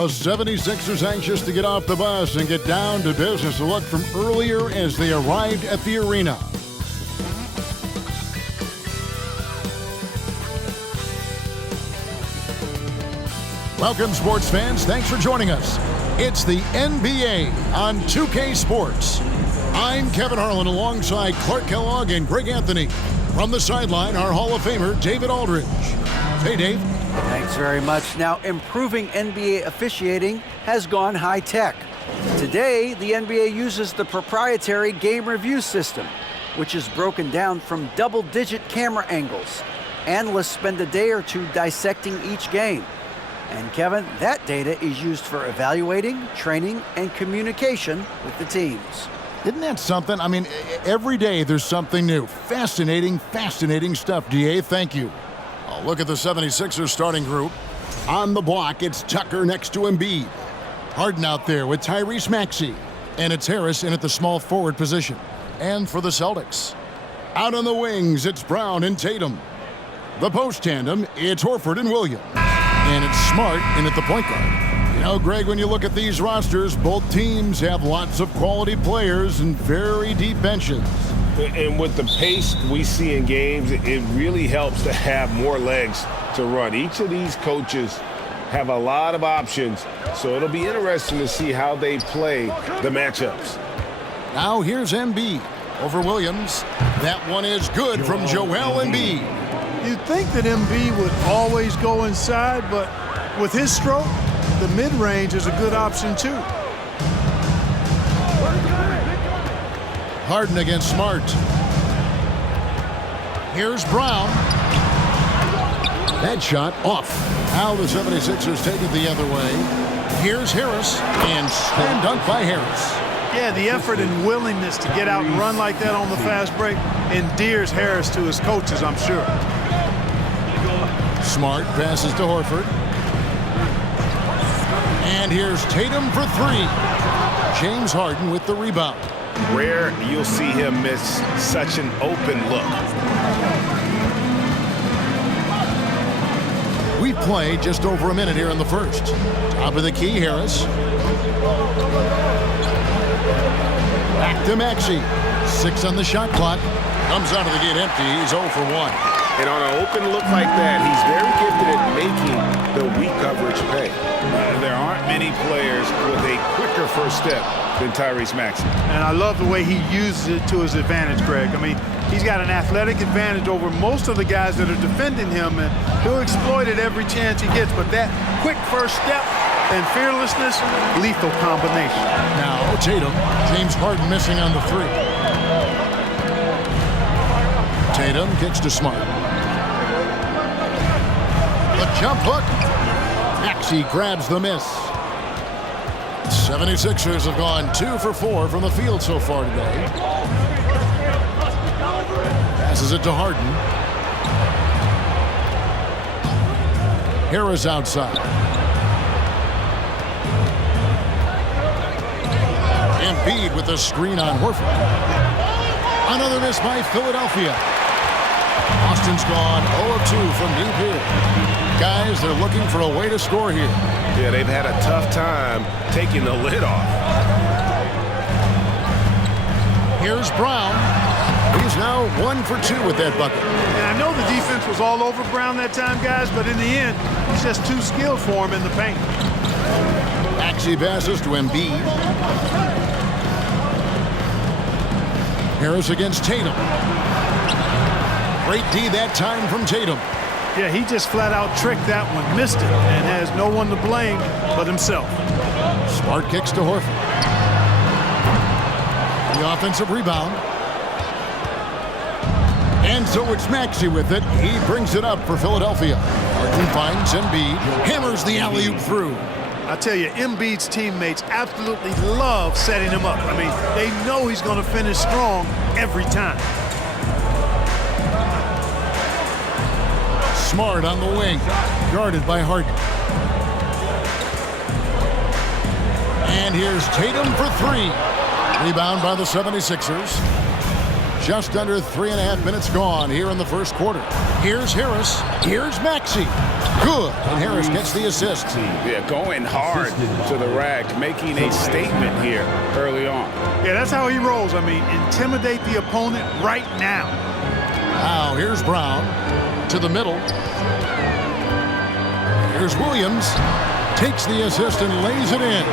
The 76ers anxious to get off the bus and get down to business. A look from earlier as they arrived at the arena. Welcome, sports fans. Thanks for joining us. It's the NBA on 2K Sports. I'm Kevin Harlan alongside Clark Kellogg and Greg Anthony. From the sideline, our Hall of Famer, David Aldridge. Hey, Dave. Thanks very much. Now, improving NBA officiating has gone high-tech. Today, the NBA uses the proprietary game review system, which is broken down from double-digit camera angles. Analysts spend a day or two dissecting each game. And, Kevin, that data is used for evaluating, training, and communication with the teams. Isn't that something? I mean, every day there's something new. Fascinating stuff, DA. Thank you. Oh, look at the 76ers starting group. On the block, it's Tucker next to Embiid. Harden out there with Tyrese Maxey. And it's Harris in at the small forward position. And for the Celtics, out on the wings, it's Brown and Tatum. The post tandem, it's Horford and Williams. And it's Smart in at the point guard. You know, Greg, when you look at these rosters, both teams have lots of quality players and very deep benches. And with the pace we see in games, it really helps to have more legs to run. Each of these coaches have a lot of options, so it'll be interesting to see how they play the matchups. Now here's Embiid over Williams. That one is good from Joel Embiid. You'd think that Embiid would always go inside, but with his stroke, the mid-range is a good option too. Harden against Smart. Here's Brown. That shot off. Now the 76ers take it the other way. Here's Harris, and slam dunk by Harris. Yeah, the effort and willingness to get out and run like that on the fast break endears Harris to his coaches, I'm sure. Smart passes to Horford. And here's Tatum for three. James Harden with the rebound. Rare you'll see him miss such an open look. We played just over a minute here in the first. Top of the key, Harris. Back to Maxey. 6 on the shot clock. Comes out of the gate empty. He's 0 for 1. And on an open look like that, he's very gifted at making the weak coverage pay. There aren't many players with a quicker first step than Tyrese Maxey. And I love the way he uses it to his advantage, Greg. I mean, he's got an athletic advantage over most of the guys that are defending him, and he'll exploit it every chance he gets. But that quick first step and fearlessness, lethal combination. Now Tatum. James Harden missing on the three. Tatum kicks to Smart. The jump hook. Maxey grabs the miss. 76ers have gone 2 for 4 from the field so far today. Passes it to Harden. Harris outside. Embiid with a screen on Horford. Another miss by Philadelphia. Boston's gone 0 of 2 from deep here. Guys, they're looking for a way to score here. Yeah, they've had a tough time taking the lid off. Here's Brown. He's now 1 for 2 with that bucket. And I know the defense was all over Brown that time, guys, but in the end, he's just too skilled for him in the paint. Maxey passes to Embiid. Harris against Tatum. Great D that time from Tatum. Yeah, he just flat out tricked that one, missed it, and has no one to blame but himself. Smart kicks to Horford. The offensive rebound. And so it's Maxey with it. He brings it up for Philadelphia. Harden finds Embiid. Hammers the alley-oop through. I tell you, Embiid's teammates absolutely love setting him up. I mean, they know he's going to finish strong every time. Smart on the wing, guarded by Harden. And here's Tatum for three. Rebound by the 76ers. Just under 3.5 minutes gone here in the first quarter. Here's Harris. Here's Maxey. Good. And Harris gets the assist. Yeah, going hard to the rack, making a statement here early on. Yeah, that's how he rolls. I mean, intimidate the opponent right now. Now, here's Brown to the middle. Here's Williams. Takes the assist and lays it in.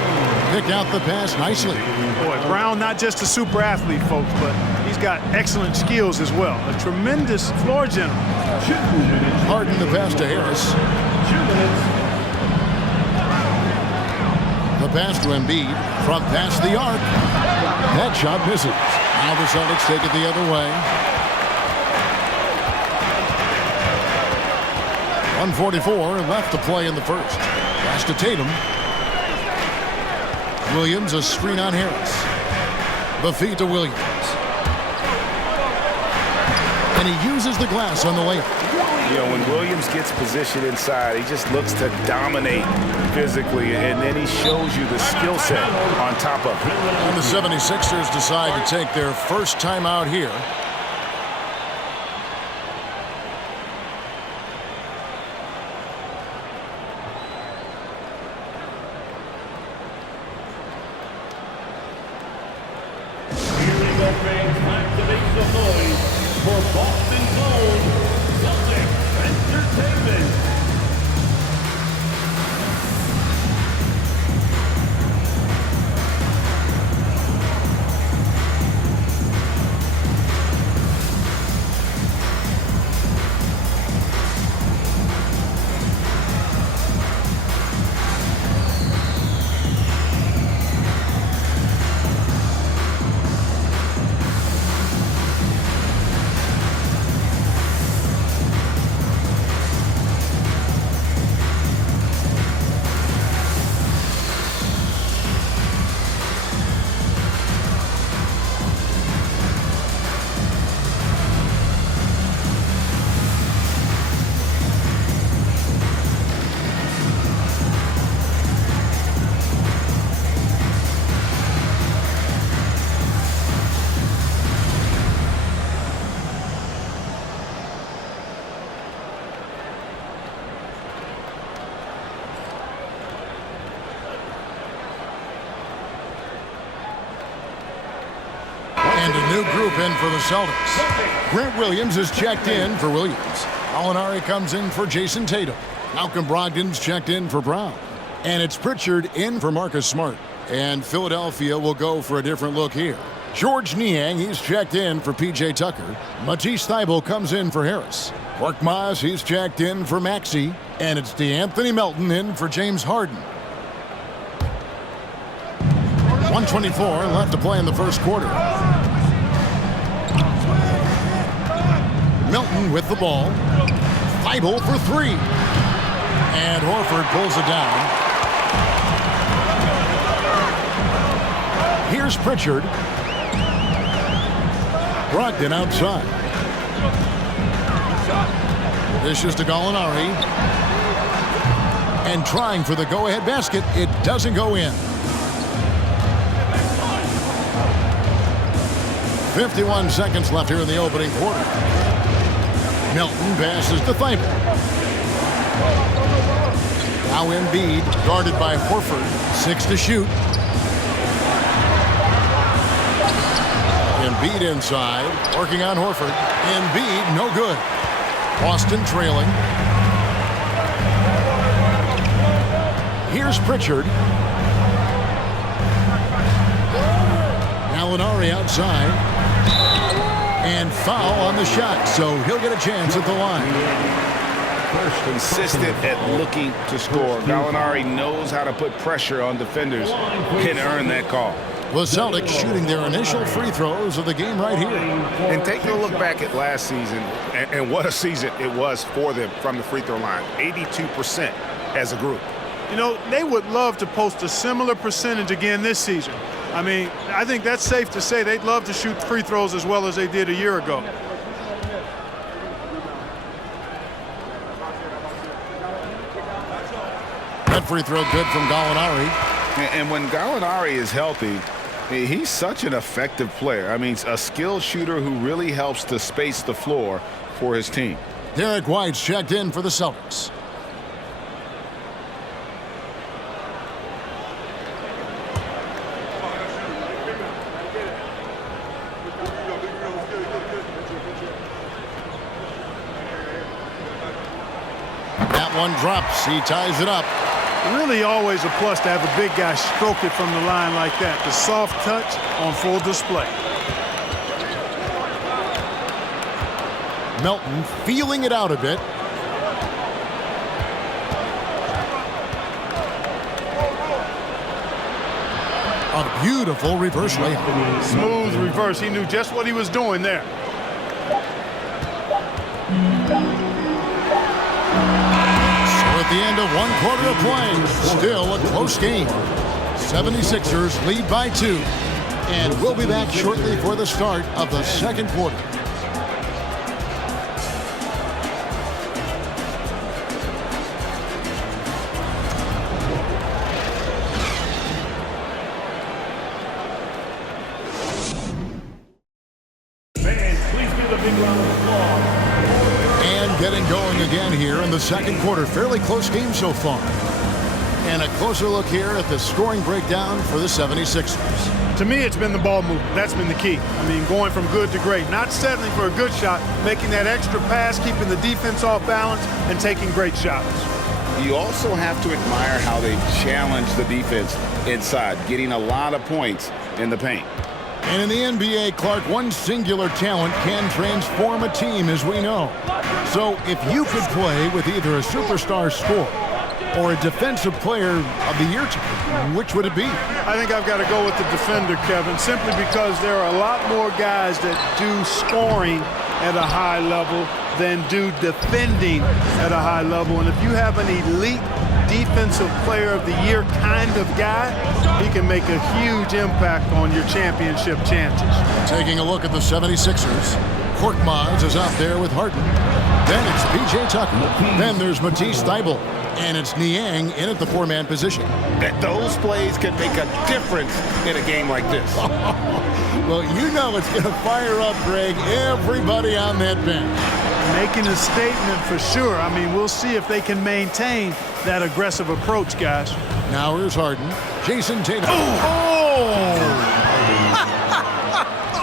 Pick out the pass nicely. Boy, Brown not just a super athlete, folks, but he's got excellent skills as well. A tremendous floor general. Harden the pass to Harris. 2 minutes. The pass to Embiid. From past the arc. That shot misses. Now the Celtics take it the other way. 1:44 left to play in the first. Pass to Tatum. Williams, a screen on Harris. The feed to Williams. And he uses the glass on the layup. You know, when Williams gets positioned inside, he just looks to dominate physically, and then he shows you the skill set on top of it. And the 76ers decide to take their first time out here. For Boston Zone, Celtics Entertainment. And a new group in for the Celtics. Grant Williams is checked in for Williams. Gallinari comes in for Jason Tatum. Malcolm Brogdon's checked in for Brown. And it's Pritchard in for Marcus Smart. And Philadelphia will go for a different look here. George Niang, he's checked in for P.J. Tucker. Matisse Thybulle comes in for Harris. Korkmaz, he's checked in for Maxey. And it's DeAnthony Melton in for James Harden. 1:24 left to play in the first quarter. Melton with the ball. Thybulle for three. And Horford pulls it down. Here's Pritchard. Brogdon outside. Dishes to Gallinari. And trying for the go-ahead basket. It doesn't go in. 51 seconds left here in the opening quarter. Melton passes to Thybulle. Now Embiid, guarded by Horford. 6 to shoot. Embiid inside, working on Horford. Embiid, no good. Boston trailing. Here's Pritchard. Gallinari outside. And foul on the shot, so he'll get a chance at the line. Consistent at looking to score. Gallinari knows how to put pressure on defenders and earn that call. The Celtics shooting their initial free throws of the game right here. And taking a look back at last season, and what a season it was for them from the free throw line. 82% as a group. You know, they would love to post a similar percentage again this season. I mean, I think that's safe to say they'd love to shoot free throws as well as they did a year ago. That free throw good from Gallinari. And when Gallinari is healthy, He's such an effective player. I mean, a skilled shooter who really helps to space the floor for his team. Derek White's checked in for the Celtics. That one drops. He ties it up. Really always a plus to have a big guy stroke it from the line like that. The soft touch on full display. Melton feeling it out a bit. A beautiful reverse layup. Smooth reverse. He knew just what he was doing there. At the end of 1 quarter of play, still a close game. 76ers lead by 2. And we'll be back shortly for the start of the second quarter. Fans, please give a big round of applause. Getting going again here in the second quarter. Fairly close game so far. And a closer look here at the scoring breakdown for the 76ers. To me, it's been the ball movement. That's been the key. I mean, going from good to great. Not settling for a good shot, making that extra pass, keeping the defense off balance, and taking great shots. You also have to admire how they challenge the defense inside, getting a lot of points in the paint. And in the NBA, Clark, one singular talent can transform a team, as we know. So if you could play with either a superstar scorer or a defensive player of the year team, which would it be? I think I've got to go with the defender, Kevin, simply because there are a lot more guys that do scoring at a high level than do defending at a high level. And if you have an elite defensive player of the year kind of guy, he can make a huge impact on your championship chances. Taking a look at the 76ers, Korkmaz is out there with Harden. Then it's P.J. Tucker. Then there's Matisse Thybulle. And it's Niang in at the 4-man position. Those plays can make a difference in a game like this. Well, you know it's going to fire up, Greg, everybody on that bench. Making a statement for sure. I mean, we'll see if they can maintain that aggressive approach, guys. Now here's Harden. Jason Tatum.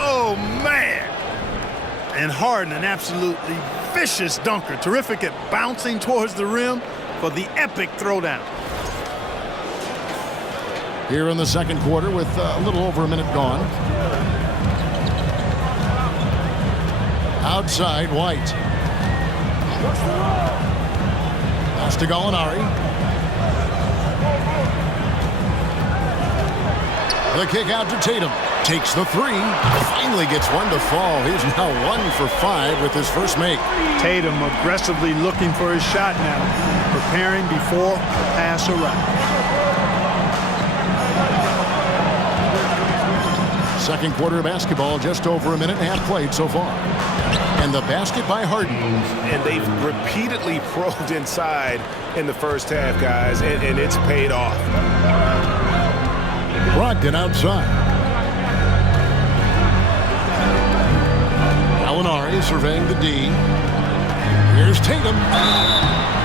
Oh, man. And Harden, an absolutely vicious dunker. Terrific at bouncing towards the rim for the epic throwdown. Here in the second quarter with a little over a minute gone. Outside, White. Pass to Gallinari. The kick out to Tatum. Takes the three. Finally gets one to fall. He's now 1 for 5 with his first make. Tatum aggressively looking for his shot now. Preparing before the pass around. Second quarter of basketball, just over a minute and a half played so far. And the basket by Harden. And they've repeatedly probed inside in the first half, guys, and it's paid off. Brogdon outside. Gallinari surveying the D. Here's Tatum.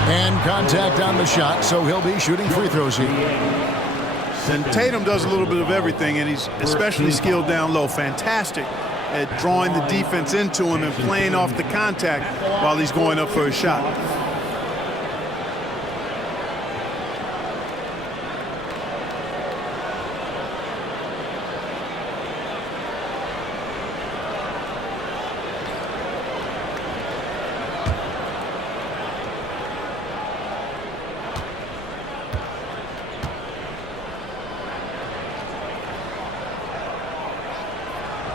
And contact on the shot, so he'll be shooting free throws here. And Tatum does a little bit of everything, and he's especially skilled down low. Fantastic at drawing the defense into him and playing off the contact while he's going up for a shot.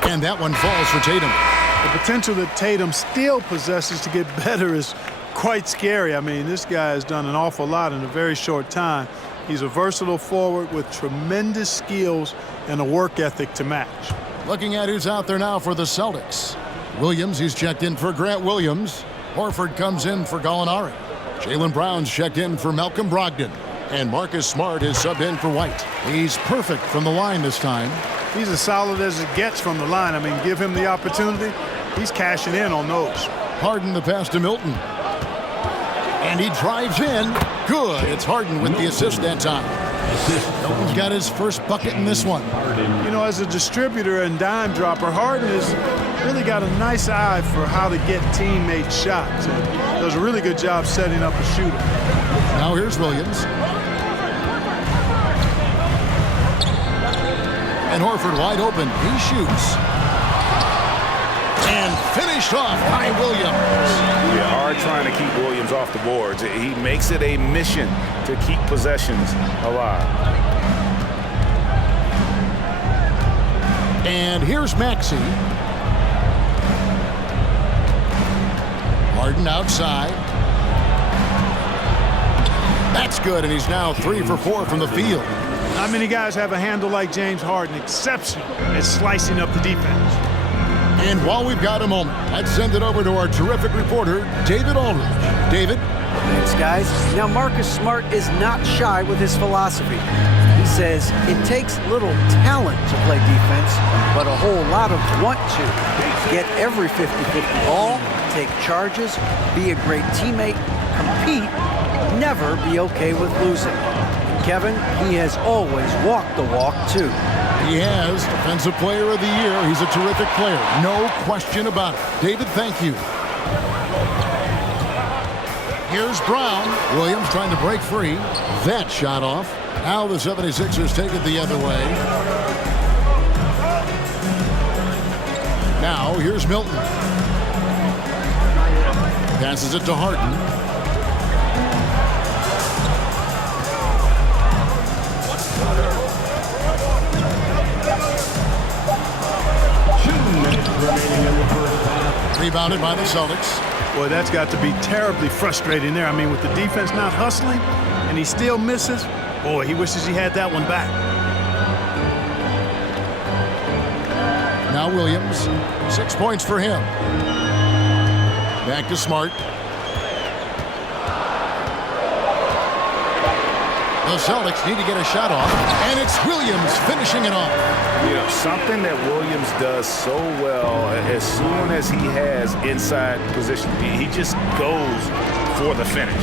And that one falls for Tatum. The potential that Tatum still possesses to get better is quite scary. I mean, this guy has done an awful lot in a very short time. He's a versatile forward with tremendous skills and a work ethic to match. Looking at who's out there now for the Celtics. Williams, he's checked in for Grant Williams. Horford comes in for Gallinari. Jaylen Brown's checked in for Malcolm Brogdon. And Marcus Smart is subbed in for White. He's perfect from the line this time. He's as solid as it gets from the line. I mean, give him the opportunity. He's cashing in on those. Harden the pass to Milton. And he drives in. Good. It's Harden with the assist that time. Milton's got his first bucket in this one. You know, as a distributor and dime dropper, Harden has really got a nice eye for how to get teammate shots. And does a really good job setting up a shooter. Now here's Williams. And Horford wide open. He shoots. And finished off by Williams. We are trying to keep Williams off the boards. He makes it a mission to keep possessions alive. And here's Maxey. Harden outside. That's good, and he's now 3 for 4 from the field. Not many guys have a handle like James Harden, exceptional at slicing up the defense. And while we've got a moment, let's send it over to our terrific reporter, David Aldridge. David? Thanks, guys. Now, Marcus Smart is not shy with his philosophy. He says it takes little talent to play defense, but a whole lot of want to. Get every 50-50 ball, take charges, be a great teammate, compete, never be okay with losing. Kevin, he has always walked the walk, too. He has Defensive Player of the Year. He's a terrific player. No question about it. David, thank you. Here's Brown. Williams trying to break free. That shot off. Now the 76ers take it the other way. Now here's Milton. Passes it to Harden. Rebounded by the Celtics. Boy, that's got to be terribly frustrating there. I mean, with the defense not hustling and he still misses, boy, he wishes he had that one back. Now Williams, 6 points for him. Back to Smart. The Celtics need to get a shot off, and it's Williams finishing it off. You know, something that Williams does so well, as soon as he has inside position, he just goes for the finish.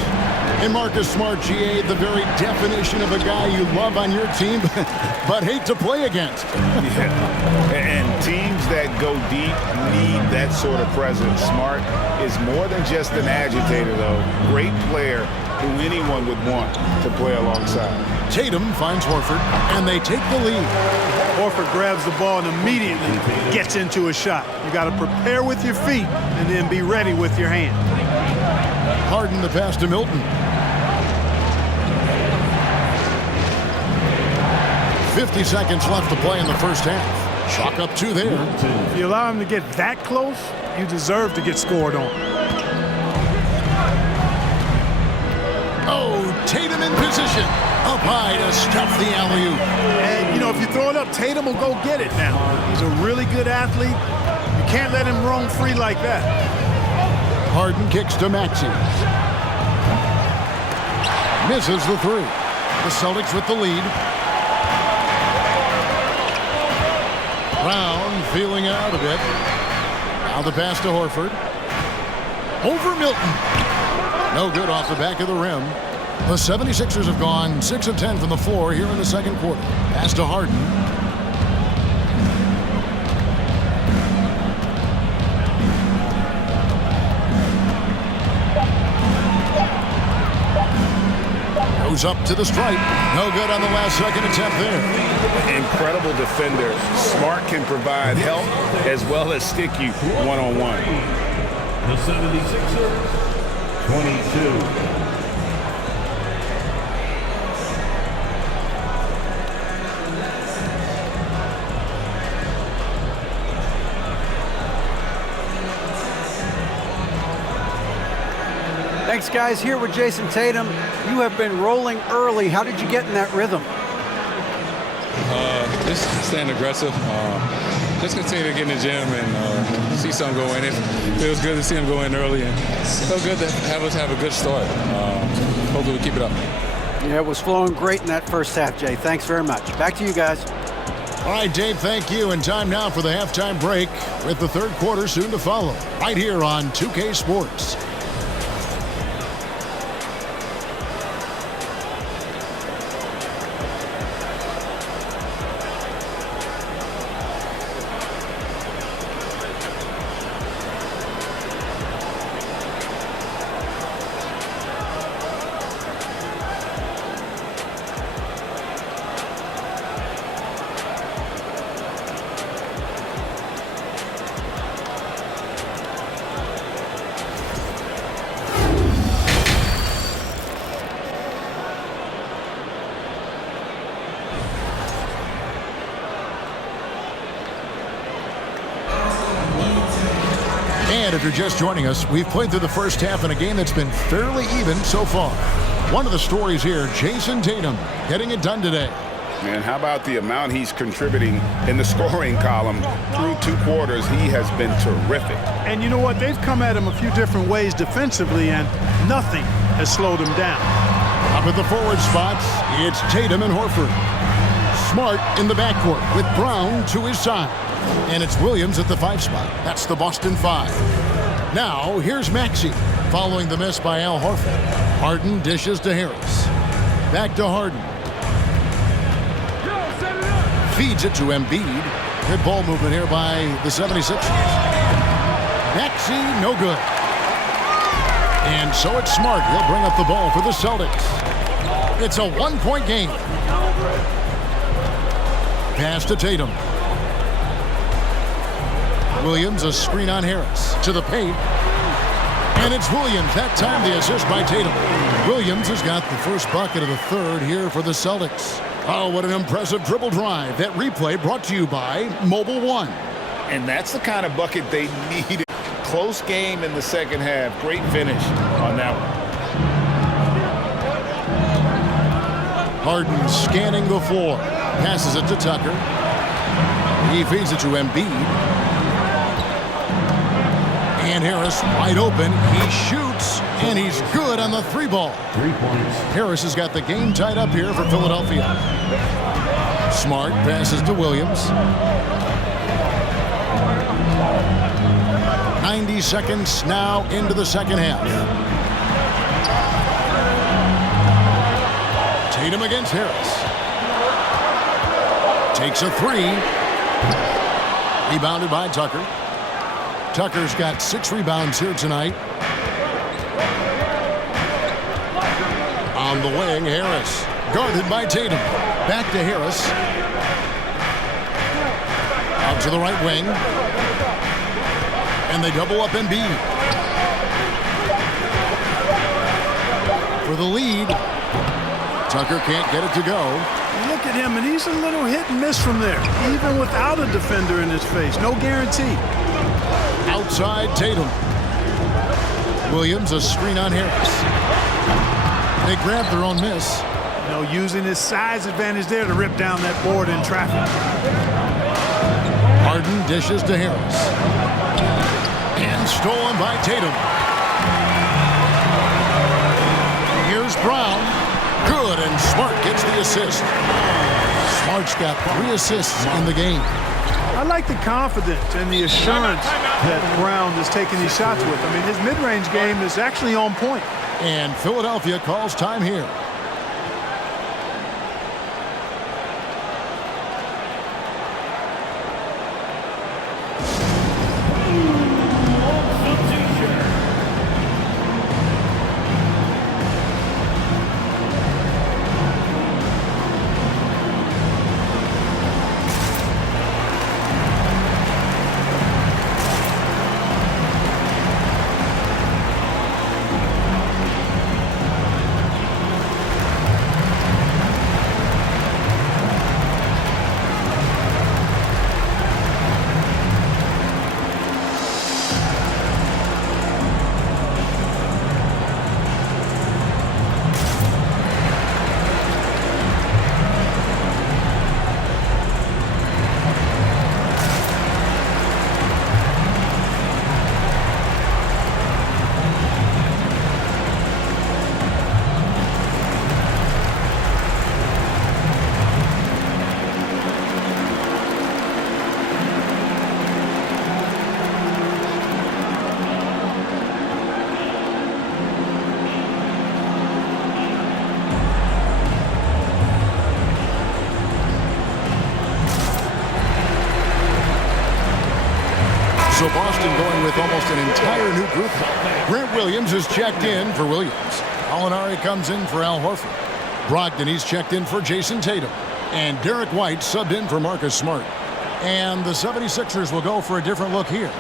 And Marcus Smart, GA, the very definition of a guy you love on your team, but hate to play against. Yeah. And teams that go deep need that sort of presence. Smart is more than just an agitator, though. Great player who anyone would want to play alongside. Tatum finds Horford, and they take the lead. Horford grabs the ball and immediately gets into a shot. You got to prepare with your feet and then be ready with your hand. Harden the pass to Milton. 50 seconds left to play in the first half. Chalk up 2 there. If you allow him to get that close, you deserve to get scored on. Oh, Tatum in position. Up high to stuff the alley-oop. And, you know, if you throw it up, Tatum will go get it now. He's a really good athlete. You can't let him roam free like that. Harden kicks to Maxey. Misses the 3. The Celtics with the lead. Brown feeling out a bit. Now the pass to Horford. Over Milton. No good off the back of the rim. The 76ers have gone 6 of 10 from the floor here in the second quarter. Pass to Harden. Goes up to the stripe. No good on the last second attempt there. Incredible defender. Smart can provide help as well as stick you one-on-one. The 76ers, 22. Thanks, guys. Here with Jason Tatum. You have been rolling early. How did you get in that rhythm? Just staying aggressive. Just continue to get in the gym and see something go in. It feels good to see him go in early, and it's so good to have us have a good start. Hopefully we keep it up. Yeah, it was flowing great in that first half, Jay. Thanks very much. Back to you guys. All right, Dave, thank you. And time now for the halftime break with the third quarter soon to follow right here on 2K Sports. And if you're just joining us, we've played through the first half in a game that's been fairly even so far. One of the stories here, Jason Tatum getting it done today. And how about the amount he's contributing in the scoring column through 2 quarters? He has been terrific. And you know what? They've come at him a few different ways defensively, and nothing has slowed him down. Up at the forward spots, it's Tatum and Horford. Smart in the backcourt with Brown to his side. And it's Williams at the 5 spot. That's the Boston 5. Now, here's Maxey following the miss by Al Horford. Harden dishes to Harris. Back to Harden. Feeds it to Embiid. Good ball movement here by the 76ers. Maxey, no good. And so it's Smart. He'll bring up the ball for the Celtics. It's a 1-point game. Pass to Tatum. Williams, a screen on Harris. To the paint. And it's Williams. That time the assist by Tatum. Williams has got the first bucket of the third here for the Celtics. Oh, what an impressive dribble drive. That replay brought to you by Mobile One. And that's the kind of bucket they needed. Close game in the second half. Great finish on that one. Harden scanning the floor. Passes it to Tucker. He feeds it to Embiid. And Harris wide open. He shoots, and he's good on the 3-ball. 3 points. Harris has got the game tied up here for Philadelphia. Smart passes to Williams. 90 seconds now into the second half. Tatum against Harris. Takes a 3. Rebounded by Tucker. Tucker's got 6 rebounds here tonight. On the wing, Harris. Guarded by Tatum. Back to Harris. Out to the right wing. And they double up Embiid. For the lead. Tucker can't get it to go. Look at him, and he's a little hit and miss from there, even without a defender in his face. No guarantee. Outside Tatum. Williams, a screen on Harris. They grab their own miss. You know, using his size advantage there to rip down that board in traffic. Harden dishes to Harris. And stolen by Tatum. Here's Brown. Good, and Smart gets the assist. Smart's got 3 assists in the game. I like the confidence and the assurance that Brown is taking these shots with. I mean, his mid-range game is actually on point. And Philadelphia calls time here. So Boston going with almost an entire new group. Grant Williams is checked in for Williams. Gallinari comes in for Al Horford. Brogdon, he's checked in for Jason Tatum. And Derek White subbed in for Marcus Smart. And the 76ers will go for a different look here.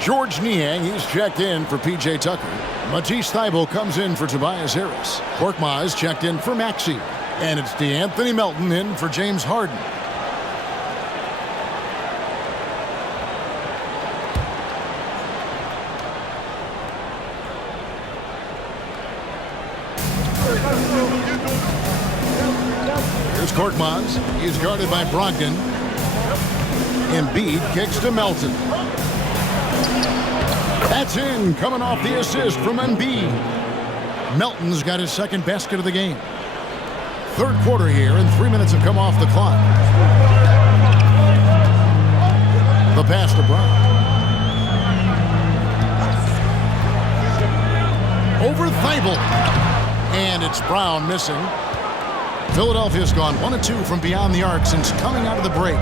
George Niang, he's checked in for P.J. Tucker. Matisse Thybulle comes in for Tobias Harris. Korkmaz checked in for Maxey. And it's DeAnthony Melton in for James Harden. Here's Korkmaz. He's guarded by Brogdon. Embiid kicks to Melton. That's in, coming off the assist from Embiid. Melton's got his second basket of the game. Third quarter here, and 3 minutes have come off the clock. The pass to Brown. Over Thybulle. And it's Brown missing. Philadelphia's gone 1 of 2 from beyond the arc since coming out of the break.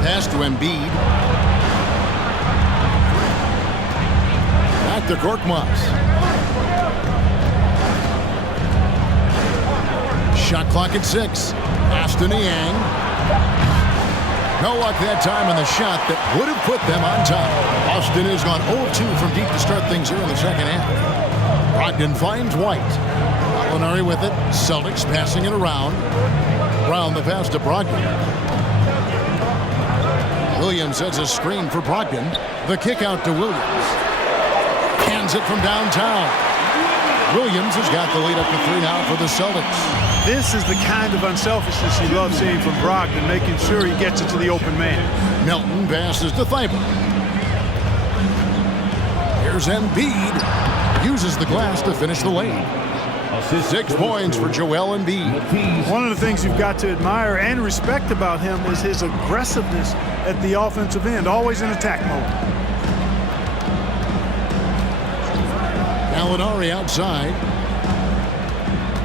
Pass to Embiid. Back to Korkmaz. Shot clock at 6. Pass to Niang. No luck that time on the shot that would have put them on top. Boston has gone 0-2 from deep to start things here in the second half. Brogdon finds White. Gallinari with it. Celtics passing it around. Brown the pass to Brogdon. Williams sets a screen for Brogdon. The kick out to Williams. Hands it from downtown. Williams has got the lead up to 3 now for the Celtics. This is the kind of unselfishness you love seeing from Brogdon, making sure he gets it to the open man. Melton passes to Thybulle. Here's Embiid. Uses the glass to finish the lane. 6 points for Joel Embiid. One of the things you've got to admire and respect about him is his aggressiveness at the offensive end, always in attack mode. Gallinari outside.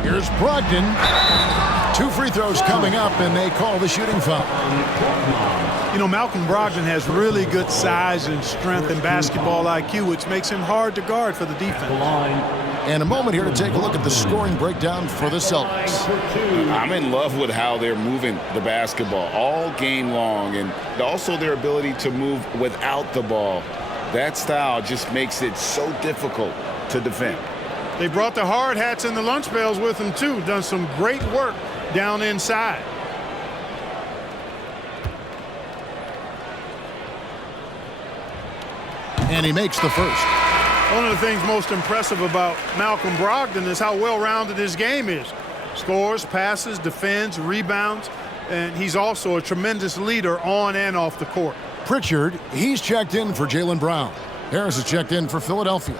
Here's Brogdon. 2 free throws coming up, and they call the shooting foul. You know, Malcolm Brogdon has really good size and strength and basketball IQ, which makes him hard to guard for the defense. And a moment here to take a look at the scoring breakdown for the Celtics. I'm in love with how they're moving the basketball all game long, and also their ability to move without the ball. That style just makes it so difficult to defend. They brought the hard hats and the lunch bells with them, too. Done some great work down inside. And he makes the first. One of the things most impressive about Malcolm Brogdon is how well-rounded his game is. Scores, passes, defends, rebounds, and he's also a tremendous leader on and off the court. Pritchard, he's checked in for Jaylen Brown. Harris is checked in for Philadelphia.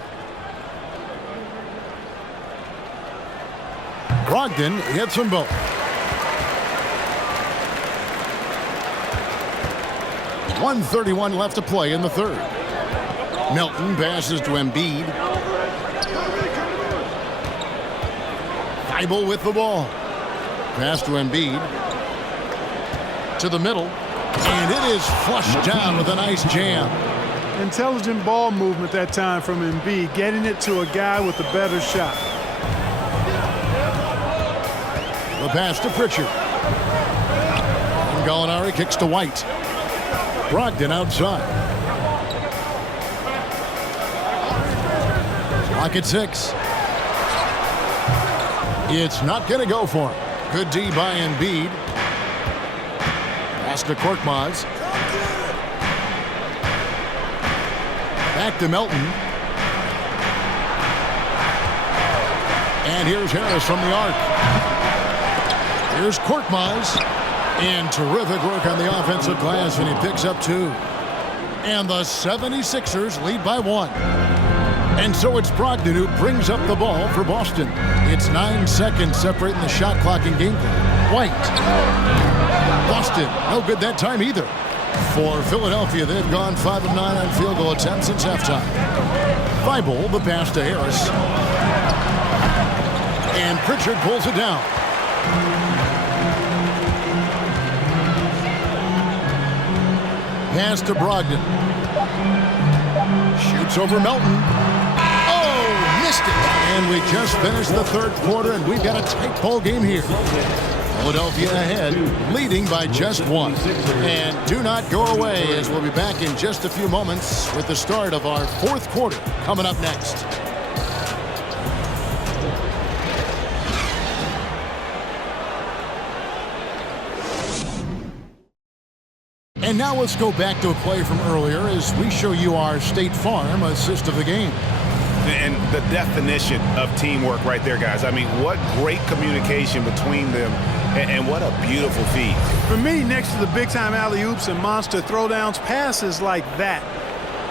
Brogdon hits them both. .131 left to play in the third. Melton passes to Embiid. Thybulle with the ball. Pass to Embiid. To the middle. And it is flushed down with a nice jam. Intelligent ball movement that time from Embiid, getting it to a guy with a better shot. The pass to Pritchard. And Gallinari kicks to White. Brogdon outside. Clock at 6. It's not going to go for him. Good D by Embiid. Pass to Korkmaz. Back to Melton. And here's Harris from the arc. Here's Korkmaz. And terrific work on the offensive glass, and he picks up 2. And the 76ers lead by 1. And so it's Brogdon who brings up the ball for Boston. It's 9 seconds separating the shot clock and game clock. White. Boston, no good that time either. For Philadelphia, they've gone 5 of 9 on field goal attempts since halftime. Thybulle, the pass to Harris. And Pritchard pulls it down. Pass to Brogdon. Shoots over Melton. Oh, missed it. And we just finished the third quarter, and we've got a tight ball game here. Philadelphia ahead, leading by just one. And do not go away, as we'll be back in just a few moments with the start of our fourth quarter coming up next. And now let's go back to a play from earlier as we show you our State Farm assist of the game. And the definition of teamwork right there, guys. I mean, what great communication between them, and what a beautiful feed. For me, next to the big-time alley-oops and monster throwdowns, passes like that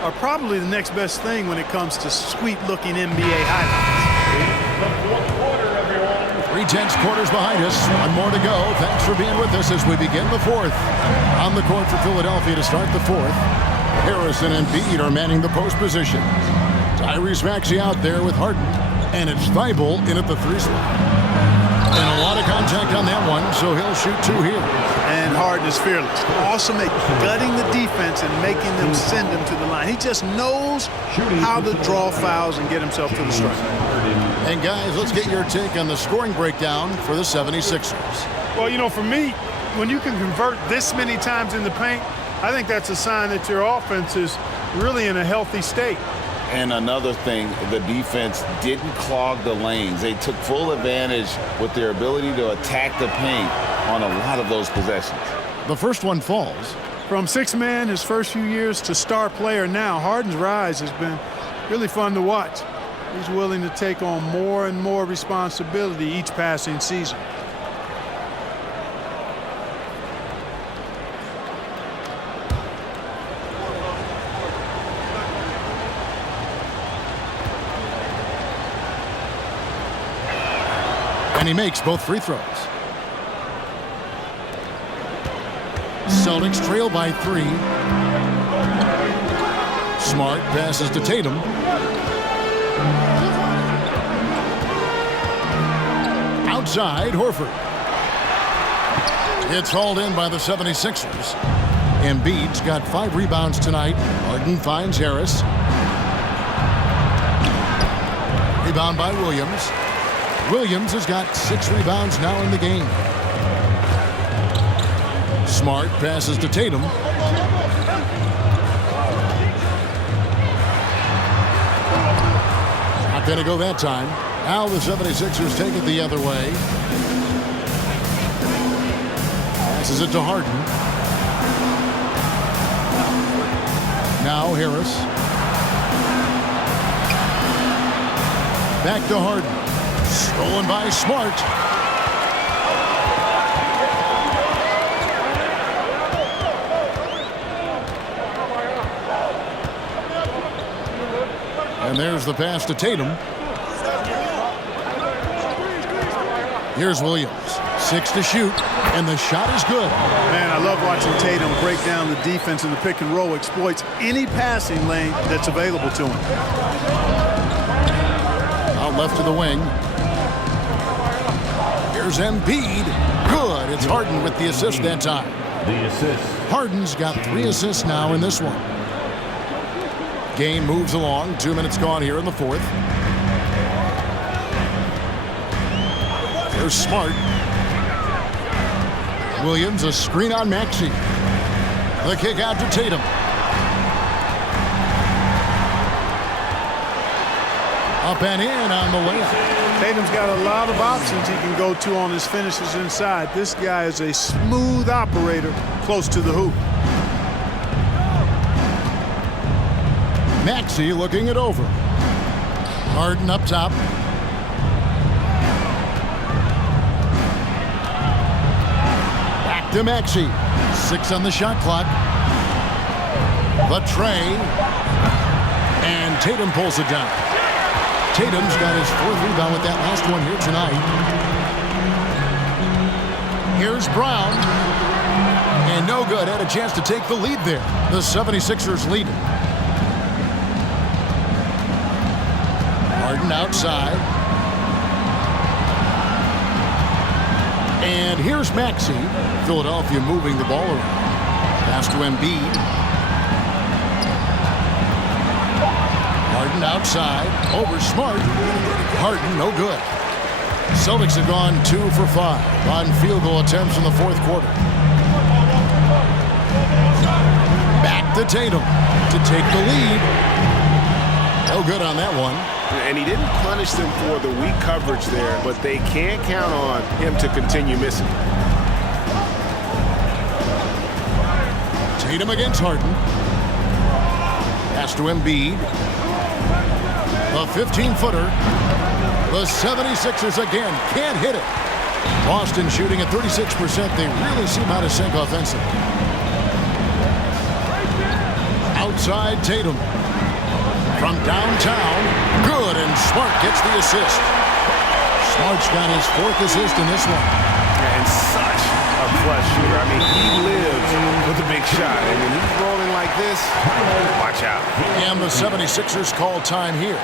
are probably the next best thing when it comes to sweet-looking NBA highlights. 3/10 quarters behind us. One more to go. Thanks for being with us as we begin the fourth. On the court for Philadelphia to start the fourth. Harrison and Embiid are manning the post position. Tyrese Maxey out there with Harden. And it's Thibault in at the 3 slot. And a lot of contact on that one, so he'll shoot 2 here. And Harden is fearless. Awesome at gutting the defense and making them send him to the line. He just knows how to draw fouls and get himself to the strike. And guys, let's get your take on the scoring breakdown for the 76ers. Well, you know, for me, when you can convert this many times in the paint, I think that's a sign that your offense is really in a healthy state. And another thing, the defense didn't clog the lanes. They took full advantage with their ability to attack the paint on a lot of those possessions. The first one falls. From 6-man his first few years to star player now, Harden's rise has been really fun to watch. He's willing to take on more and more responsibility each passing season. And he makes both free throws. Celtics trail by 3. Smart passes to Tatum. Outside, Horford. It's hauled in by the 76ers. Embiid's got 5 rebounds tonight. Harden finds Harris. Rebound by Williams. Williams has got 6 rebounds now in the game. Smart passes to Tatum. Not going to go that time. Now the 76ers take it the other way. Passes it to Harden. Now Harris. Back to Harden. Stolen by Smart. And there's the pass to Tatum. Here's Williams. 6 to shoot, and the shot is good. Man, I love watching Tatum break down the defense in the pick and roll, exploits any passing lane that's available to him. Out left to the wing. Here's Embiid. Good. It's Harden with the assist that time. The assist. Harden's got 3 assists now in this one. Game moves along. 2 minutes gone here in the fourth. There's Smart. Williams, a screen on Maxey. The kick out to Tatum. Up and in on the layup. Tatum's got a lot of options he can go to on his finishes inside. This guy is a smooth operator close to the hoop. Maxey looking it over. Harden up top. Back to Maxey. 6 on the shot clock. The tray. And Tatum pulls it down. Tatum's got his 4th rebound with that last one here tonight. Here's Brown. And no good. Had a chance to take the lead there. The 76ers lead it. Harden outside. And here's Maxey. Philadelphia moving the ball around. Pass to Embiid. Harden outside. Over Smart. Harden, no good. Celtics have gone 2 for 5 on field goal attempts in the fourth quarter. Back to Tatum to take the lead. No good on that one. And he didn't punish them for the weak coverage there, but they can't count on him to continue missing. Tatum against Harden. Pass to Embiid. The 15-footer. The 76ers again can't hit it. Boston shooting at 36%. They really seem out of sync offensively. Outside Tatum. From downtown. Good, and Smart gets the assist. Smart's got his 4th assist in this one. And such a clutch shooter. I mean, he lives with a big shot. And when he's rolling like this, watch out. And the 76ers call time here.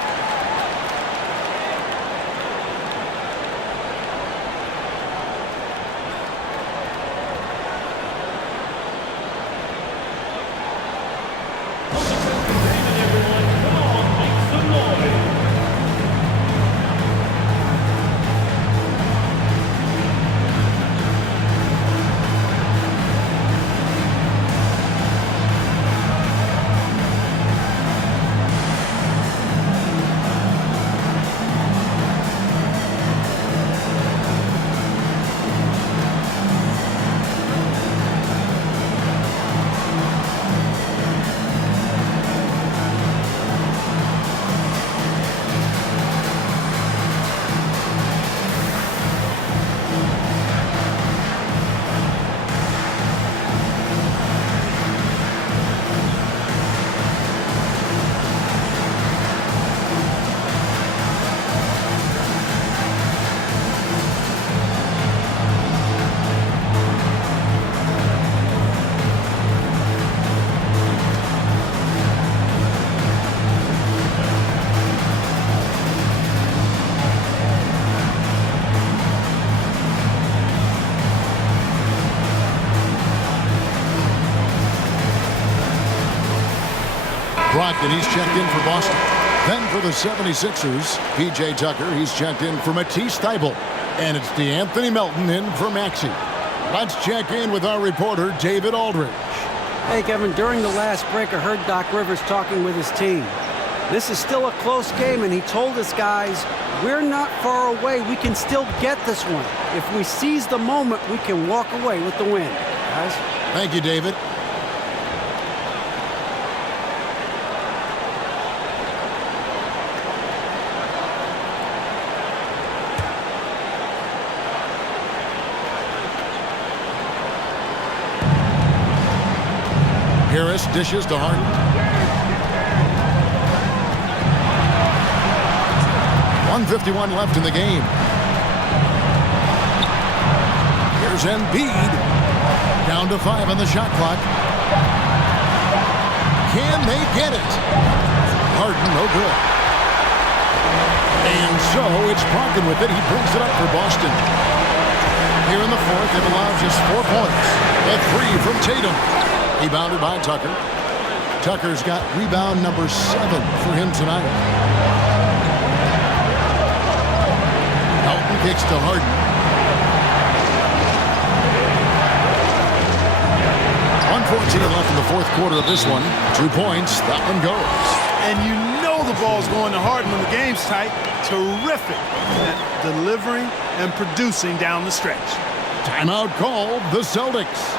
Brogdon, he's checked in for Boston. Then for the 76ers, P.J. Tucker, he's checked in for Matisse Thybulle. And it's DeAnthony Melton in for Maxey. Let's check in with our reporter, David Aldridge. Hey, Kevin, during the last break, I heard Doc Rivers talking with his team. This is still a close game, and he told his guys, we're not far away. We can still get this one. If we seize the moment, we can walk away with the win. Guys? Thank you, David. Harris dishes to Harden. .151 left in the game. Here's Embiid. Down to 5 on the shot clock. Can they get it? Harden, no good. And so it's Brogdon with it. He brings it up for Boston. Here in the fourth, they've allowed just 4 points. A 3 from Tatum. Rebounded by Tucker. Tucker's got rebound number 7 for him tonight. Melton kicks to Harden. .114 left in the fourth quarter of this one. 2 points. That one goes. And you know the ball's going to Harden when the game's tight. Terrific at delivering and producing down the stretch. Timeout called the Celtics.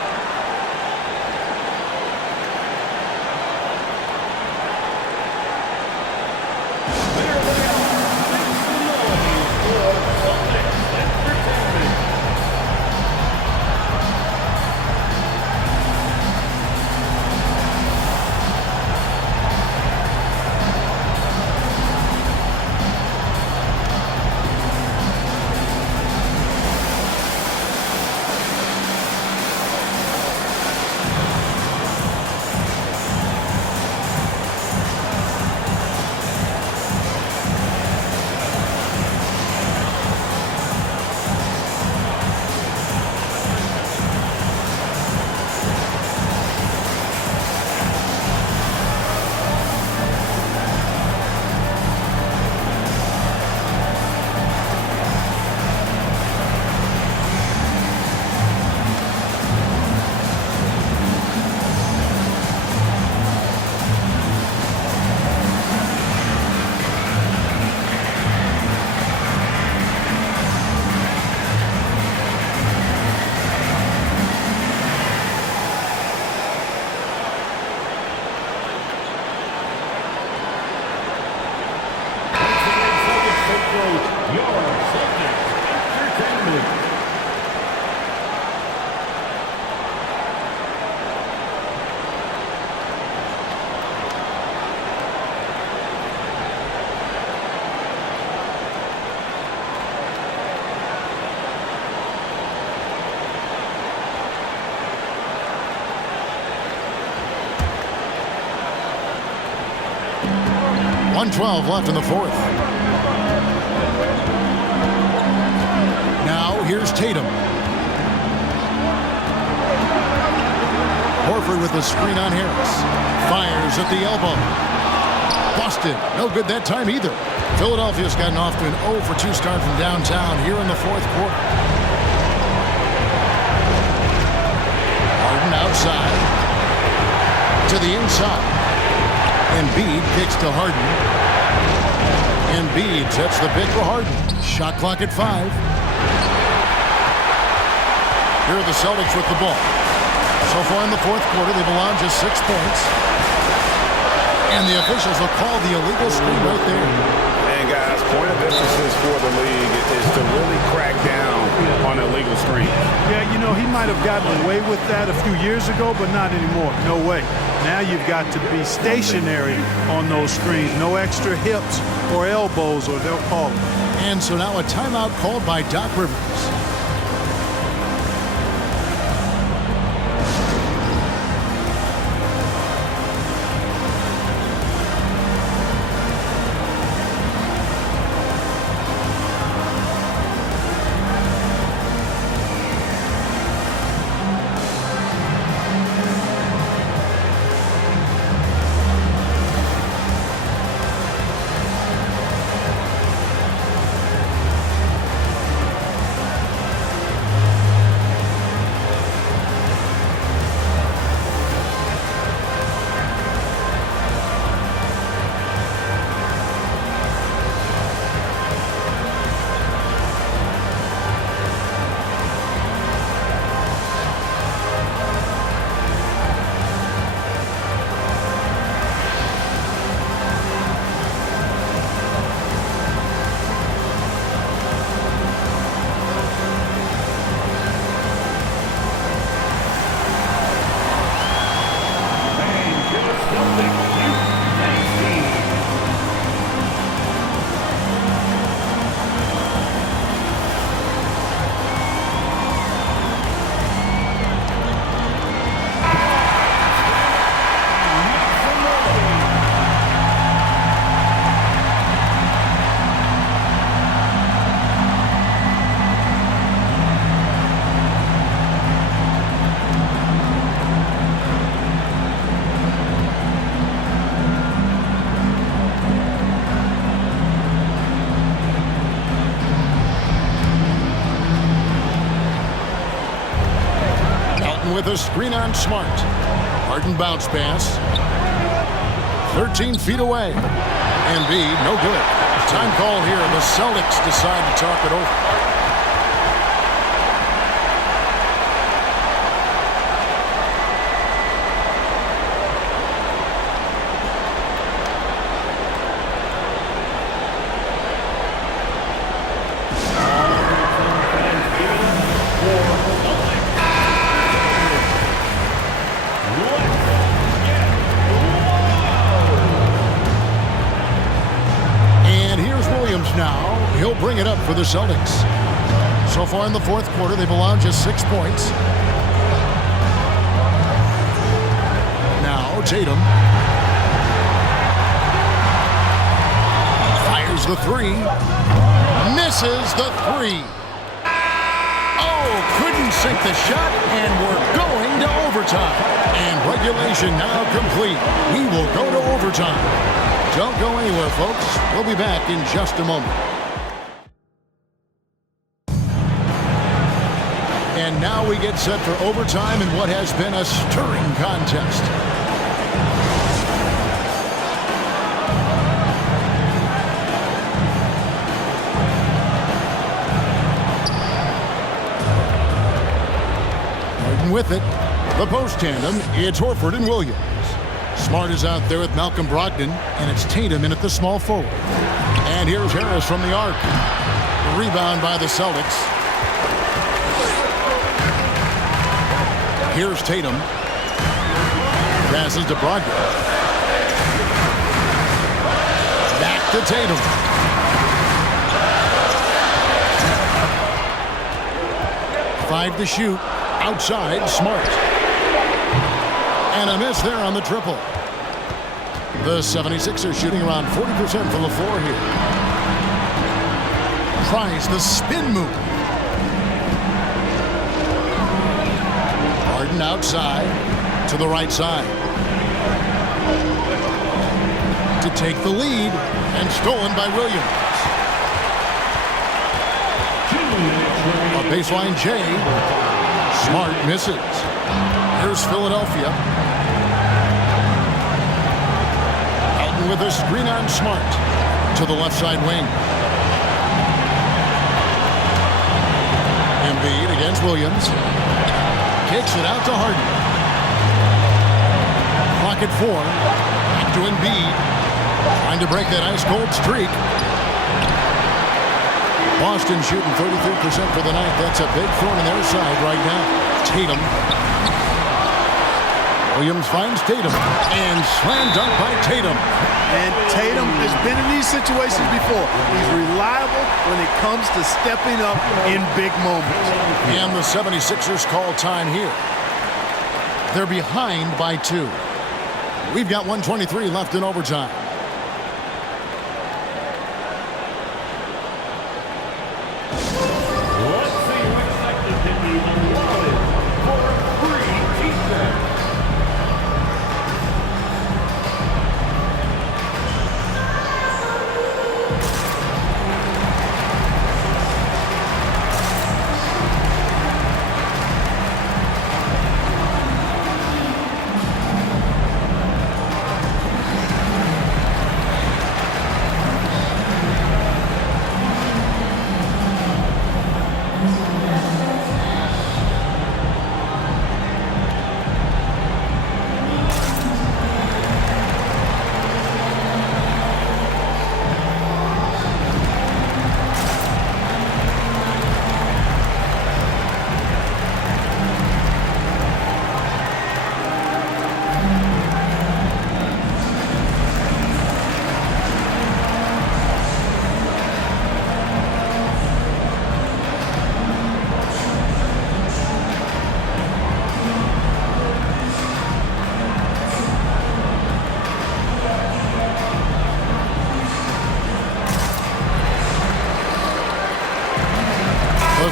1:12 left in the fourth. Now here's Tatum. Horford with the screen on Harris. Fires at the elbow. Busted. No good that time either. Philadelphia's gotten off to an 0 for 2 start from downtown here in the fourth quarter. Harden outside. To the inside. Embiid kicks to Harden. Embiid sets the pick for Harden. Shot clock at 5. Here are the Celtics with the ball. So far in the fourth quarter, they've allowed just 6 points. And the officials will call the illegal screen right there. And guys, point of emphasis for the league is to really crack down on illegal screens. Yeah, you know, he might have gotten away with that a few years ago, but not anymore. No way. Now you've got to be stationary on those screens. No extra hips or elbows, or they'll call it. And so now a timeout called by Doc Rivers. With a screen on Smart. Harden bounce pass. 13 feet away. Embiid, no good. Time call here. The Celtics decide to talk it over. Now, he'll bring it up for the Celtics. So far in the fourth quarter, they've allowed just 6 points. Now, Tatum. Fires the 3. Misses the 3. Oh, couldn't sink the shot, and we're going to overtime. And regulation now complete. We will go to overtime. Don't go anywhere, folks. We'll be back in just a moment. And now we get set for overtime in what has been a stirring contest. Harden with it. The post tandem, it's Horford and Williams. Smart is out there with Malcolm Brogdon, and it's Tatum in at the small forward. And here's Harris from the arc. Rebound by the Celtics. Here's Tatum. Passes to Brogdon. Back to Tatum. Five to shoot. Outside, Smart. And a miss there on the triple. The 76ers shooting around 40% from the floor here. Tries the spin move. Harden outside to the right side. To take the lead, and stolen by Williams. A baseline J. Smart misses. Here's Philadelphia. Elton with a screen on Smart to the left side wing. Embiid against Williams. Kicks it out to Harden. Clock at 4. Back to Embiid. Trying to break that ice-cold streak. Boston shooting 33% for the night. That's a big thorn in their side right now. Tatum. Williams finds Tatum. And slam dunk by Tatum. And Tatum has been in these situations before. He's reliable when it comes to stepping up in big moments. And the 76ers call time here. They're behind by 2. We've got 1:23 left in overtime.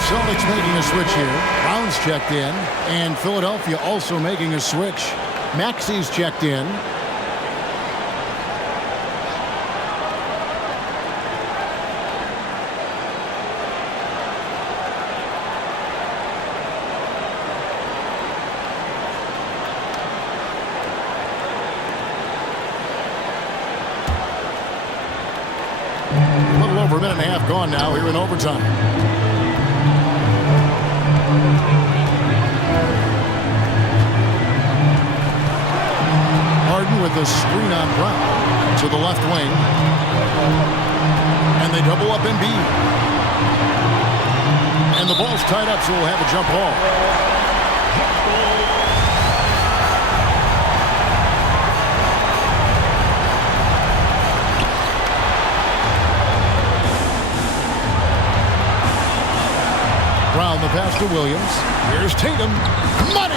Celtics making a switch here. Brown's checked in, and Philadelphia also making a switch. Maxi's checked in. A little over a minute and a half gone now here in overtime. Harden with a screen on Brown to the left wing. And they double up Embiid. And the ball's tied up, so we'll have a jump ball. Brown the pass to Williams. Here's Tatum. Money!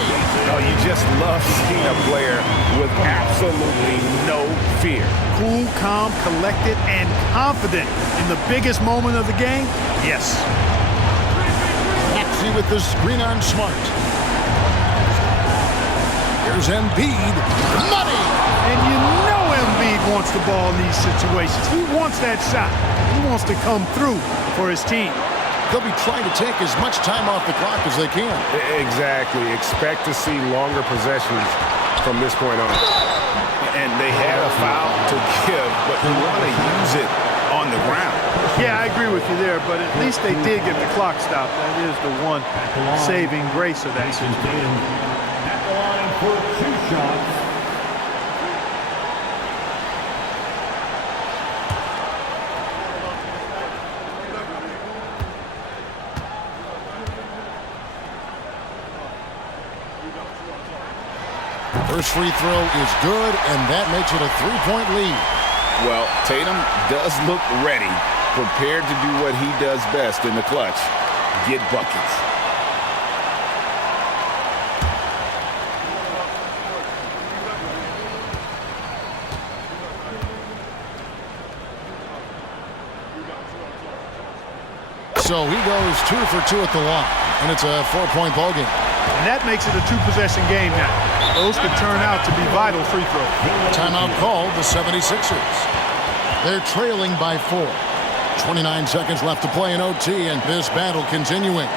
Oh, you just love seeing a player with absolutely no fear. Cool, calm, collected, and confident in the biggest moment of the game. Yes. Maxey with the screen on Smart. Here's Embiid. Money! And you know Embiid wants the ball in these situations. He wants that shot. He wants to come through for his team. They'll be trying to take as much time off the clock as they can. Exactly. Expect to see longer possessions from this point on. And they had a foul to give, but you want to use it on the ground. Yeah, I agree with you there, but at least they did get the clock stopped. That is the one saving grace of that situation. At the line for 2 shots. First free throw is good, and that makes it a 3-point lead. Well, Tatum does look ready, prepared to do what he does best in the clutch, get buckets. So he goes 2 for 2 at the line, and it's a 4-point ball game. And that makes it a 2-possession game now. Those could turn out to be vital free throws. Timeout called the 76ers. They're trailing by 4. 29 seconds left to play in OT, and this battle continuing.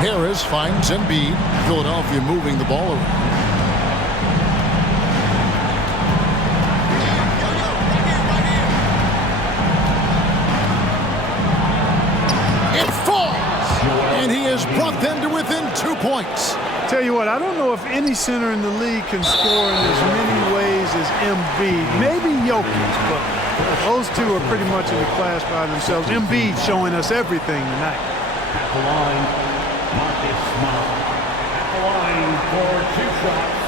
Harris finds Embiid. Philadelphia moving the ball around. It falls! And he has brought them to within 2 points. Tell you what, I don't know if any center in the league can score in as many ways as Embiid. Maybe Jokic, but those two are pretty much in the class by themselves. Embiid showing us everything tonight. At the line, Marcus Smart. At the line for 2 shots.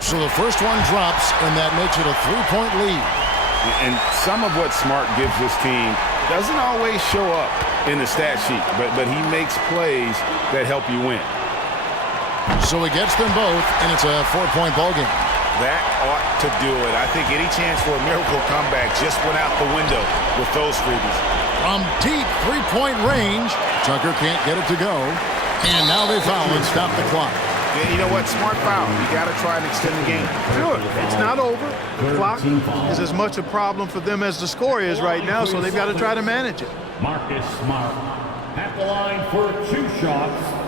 So the first one drops, and that makes it a 3-point lead. And some of what Smart gives this team doesn't always show up in the stat sheet, but he makes plays that help you win. So he gets them both, and it's a 4-point ball game. That ought to do it. I think any chance for a miracle comeback just went out the window with those freebies. From deep 3-point range, Tucker can't get it to go. And now they foul and stop the clock. Yeah, you know what? Smart foul. You got to try and extend the game. Sure, it's not over. The clock is as much a problem for them as the score is right now, so they've got to try to manage it. Marcus Smart. At the line for 2 shots.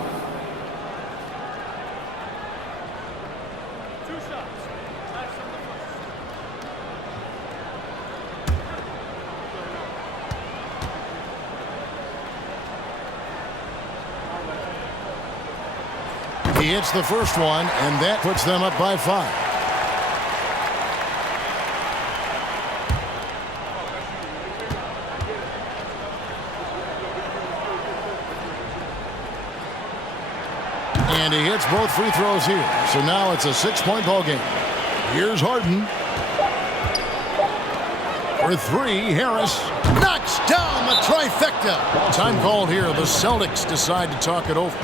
He hits the first one, and that puts them up by 5. And he hits both free throws here. So now it's a 6-point ball game. Here's Harden. For 3, Harris knocks down the trifecta. Time called here. The Celtics decide to talk it over.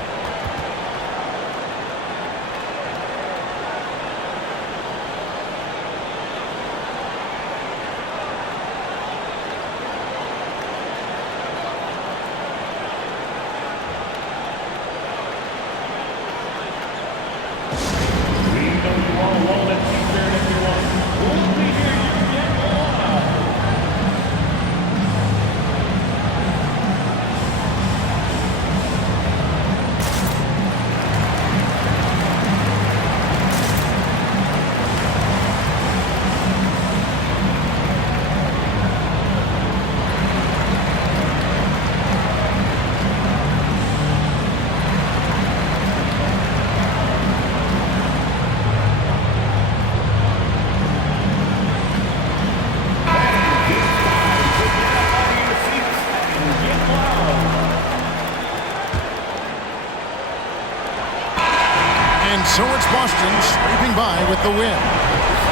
And so it's Boston scraping by with the win.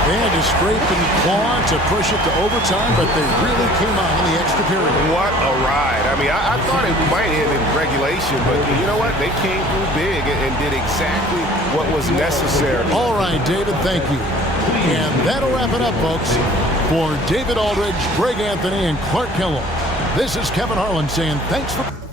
They had to scrape and claw to push it to overtime, but they really came out in the extra period. What a ride. I mean, I thought it might end in regulation, but you know what? They came through big and did exactly what was necessary. All right, David, thank you. And that'll wrap it up, folks. For David Aldridge, Greg Anthony, and Clark Kellogg, this is Kevin Harlan saying thanks for...